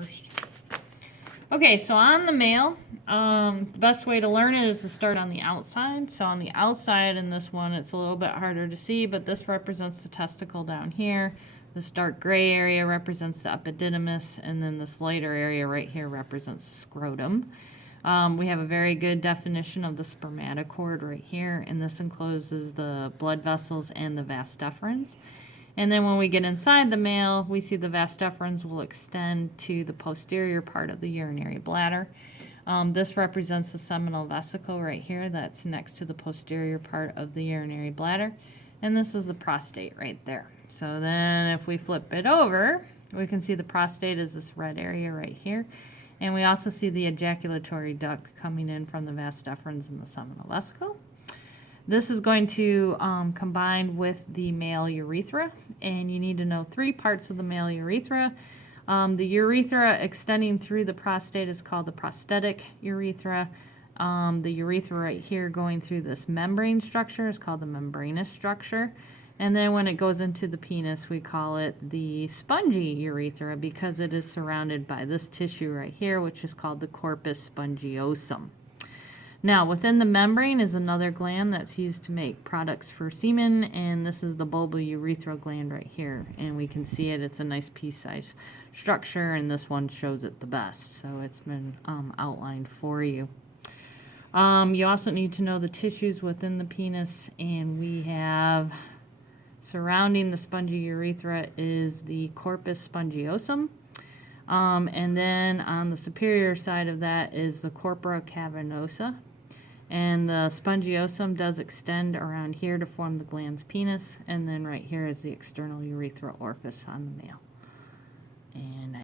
first. Okay, so on the male, the best way to learn it is to start on the outside. So on the outside in this one, it's a little bit harder to see, but this represents the testicle down here. This dark gray area represents the epididymis, and then this lighter area right here represents the scrotum. We have a very good definition of the spermatocord right here, and this encloses the blood vessels and the vas deferens. And then when we get inside the male, we see the vas deferens will extend to the posterior part of the urinary bladder. This represents the seminal vesicle right here that's next to the posterior part of the urinary bladder. And this is the prostate right there. So then if we flip it over, we can see the prostate is this red area right here. And we also see the ejaculatory duct coming in from the vas deferens and the seminal vesicle. This is going to combine with the male urethra, and you need to know 3 parts of the male urethra. The urethra extending through the prostate is called the prostatic urethra. The urethra right here going through this membrane structure is called the membranous structure. And then when it goes into the penis, we call it the spongy urethra because it is surrounded by this tissue right here, which is called the corpus spongiosum. Now, within the membrane is another gland that's used to make products for semen, and this is the bulbourethral gland right here. And we can see it. It's a nice pea-sized structure, and this one shows it the best. So it's been outlined for you. You also need to know the tissues within the penis, and we have surrounding the spongy urethra is the corpus spongiosum. And then on the superior side of that is the corpora cavernosa. And the spongiosum does extend around here to form the glans penis. And then right here is the external urethral orifice on the male. And